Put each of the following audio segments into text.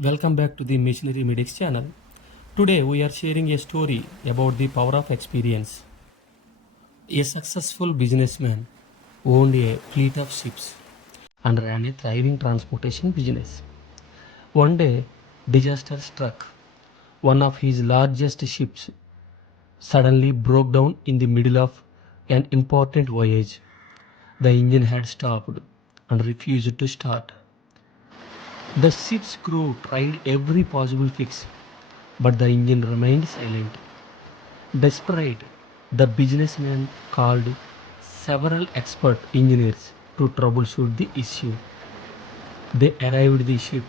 Welcome back to the Missionary Medics channel. Today we are sharing a story about the power of experience. A successful businessman owned a fleet of ships and ran a thriving transportation business. One day, disaster struck. One of his largest ships suddenly broke down in the middle of an important voyage. The engine had stopped and refused to start. The ship's crew tried every possible fix, but the engine remained silent. Desperate, the businessman called several expert engineers to troubleshoot the issue. They arrived at the ship.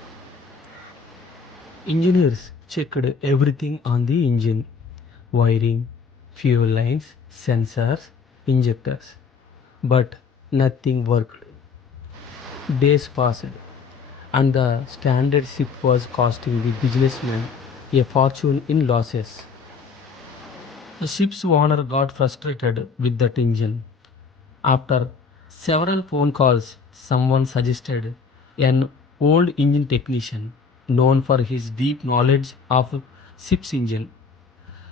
Engineers checked everything on the engine: wiring, fuel lines, sensors, injectors. But nothing worked. Days passed, and the standard ship was costing the businessman a fortune in losses. The ship's owner got frustrated with that engine. After several phone calls, someone suggested an old engine technician known for his deep knowledge of ship's engine.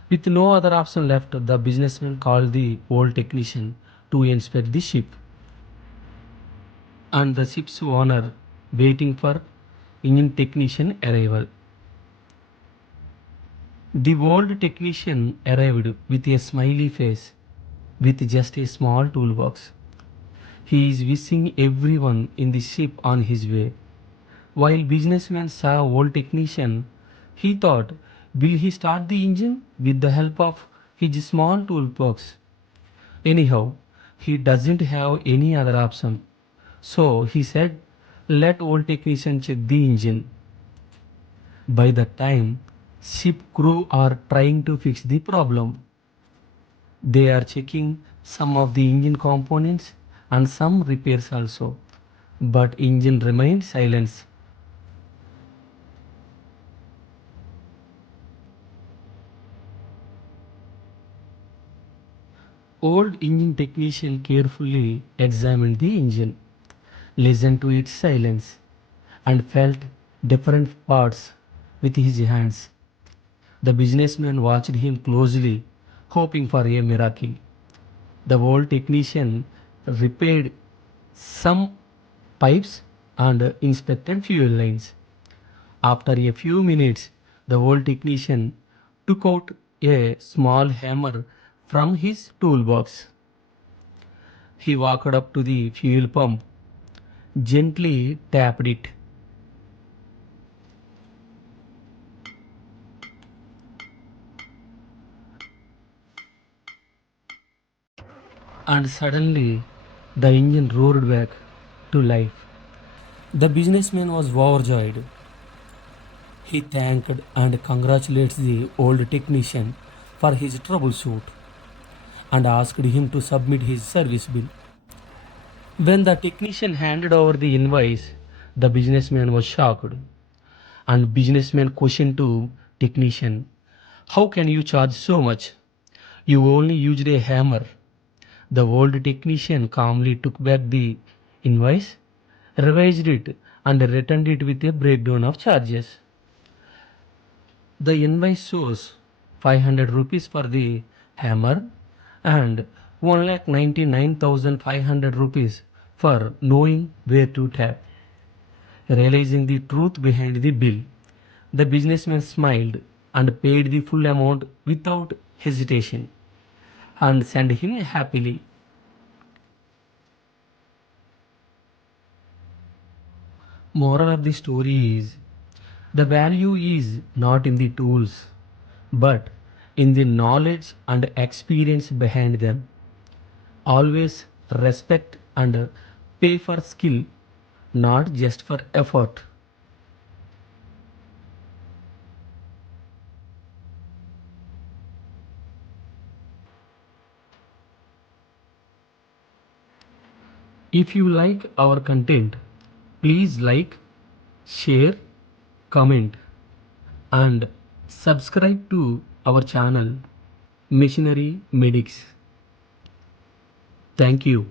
With no other option left, the businessman called the old technician to inspect the ship, and the ship's owner waiting for engine technician arrival. The old technician arrived with a smiley face with just a small toolbox. He is wishing everyone in the ship on his way. While businessman saw old technician, he thought, will he start the engine with the help of his small toolbox? Anyhow, he doesn't have any other option. So he said, let old technician check the engine. By the time ship crew are trying to fix the problem, they are checking some of the engine components and some repairs also, but engine remains silent. Old engine technician carefully examined the engine, listened to its silence, and felt different parts with his hands. The businessman watched him closely, hoping for a miracle. The old technician repaired some pipes and inspected fuel lines. After a few minutes, the old technician took out a small hammer from his toolbox. He walked up to the fuel pump, gently tapped it, and suddenly the engine roared back to life. The businessman was overjoyed. He thanked and congratulated the old technician for his troubleshoot and asked him to submit his service bill. When the technician handed over the invoice, the businessman was shocked, and businessman questioned to technician, how can you charge so much? You only used a hammer. The old technician calmly took back the invoice, revised it, and returned it with a breakdown of charges. The invoice shows 500 rupees for the hammer and 1,99,500 rupees for knowing where to tap. Realizing the truth behind the bill, the businessman smiled and paid the full amount without hesitation and sent him happily. Moral of the story is, the value is not in the tools but in the knowledge and experience behind them. Always respect and pay for skill, not just for effort. If you like our content, please like, share, comment, and subscribe to our channel, Missionary Medics. Thank you.